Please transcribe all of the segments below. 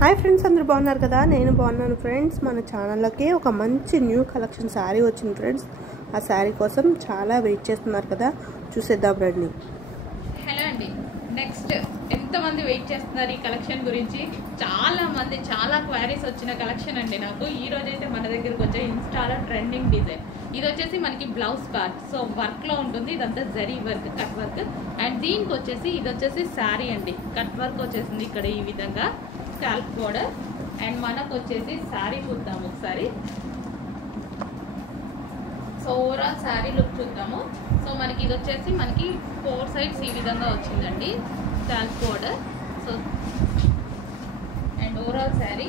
Hi friends, అందరూ బాగున్నారు కదా? నేను బాగున్నాను ఫ్రెండ్స్. మన ఛానల్లోకి ఒక మంచి న్యూ కలెక్షన్ శారీ వచ్చింది ఫ్రెండ్స్. ఆ శారీ కోసం చాలా వెయిట్ చేస్తున్నారు కదా, చూసేద్దాం రండి. హలో అండి, నెక్స్ట్ ఎంతమంది వెయిట్ చేస్తున్నారు ఈ కలెక్షన్ గురించి? చాలా క్వైరీస్ వచ్చిన కలెక్షన్ అండి. నాకు ఈ రోజు అయితే మన దగ్గరకు వచ్చే ఇన్స్టాలో ట్రెండింగ్ డిజైన్ ఇది వచ్చేసి మనకి బ్లౌజ్ పార్ట్, సో వర్క్లో ఉంటుంది. ఇదంతా zari work, cut work. And దీనికి వచ్చేసి ఇది వచ్చేసి శారీ అండి, కట్ వర్క్ వచ్చేసింది ఇక్కడ ఈ విధంగా స్కాల్ప్ బోర్డర్. అండ్ మనకు వచ్చేసి శారీ చూద్దాము ఒకసారి. సో ఓవరాల్ శారీ లుక్ చూద్దాము. సో మనకి ఇది వచ్చేసి మనకి 4 సైడ్స్ ఈ విధంగా వచ్చిందండి scalp border. So and overall sari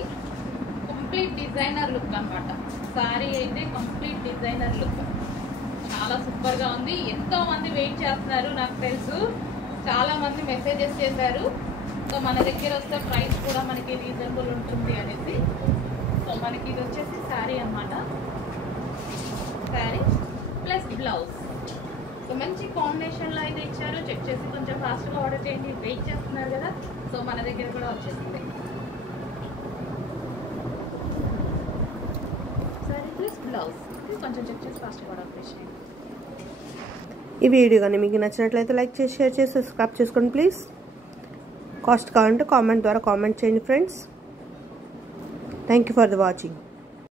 complete designer look అనమాట. శారీ అయితే కంప్లీట్ డిజైనర్ లుక్, చాలా సూపర్గా ఉంది. ఎంతో మంది వెయిట్ చేస్తున్నారు, నాకు తెలుసు. చాలా మంది మెసేజెస్ చేశారు. సో మన దగ్గర వస్తే ప్రైస్ కూడా మనకి రీజనబుల్ ఉంటుంది అనేసి. సో మనకి ఇది వచ్చేసి శారీ అన్నమాట, శారీ ప్లస్ బ్లౌజ్. సో మంచి కాంబినేషన్లో అయితే ఇచ్చారు. చెక్ చేసి కొంచెం ఫాస్ట్గా ఆర్డర్ చేయండి, వెయిట్ చేస్తున్నారు కదా. సో మన దగ్గర కూడా వచ్చేసింది శారీ ప్లస్ బ్లౌజ్. కొంచెం చెక్ చేసి ఫాస్ట్గా ఆర్డర్ చేయండి. ఈ వీడియో కానీ మీకు నచ్చినట్లయితే లైక్ చేసి, షేర్ చేసి, సబ్స్క్రైబ్ చేసుకోండి ప్లీజ్. కాస్ట్ కావాలంటే కామెంట్ ద్వారా కామెంట్ చేయండి friends. Thank you for the watching.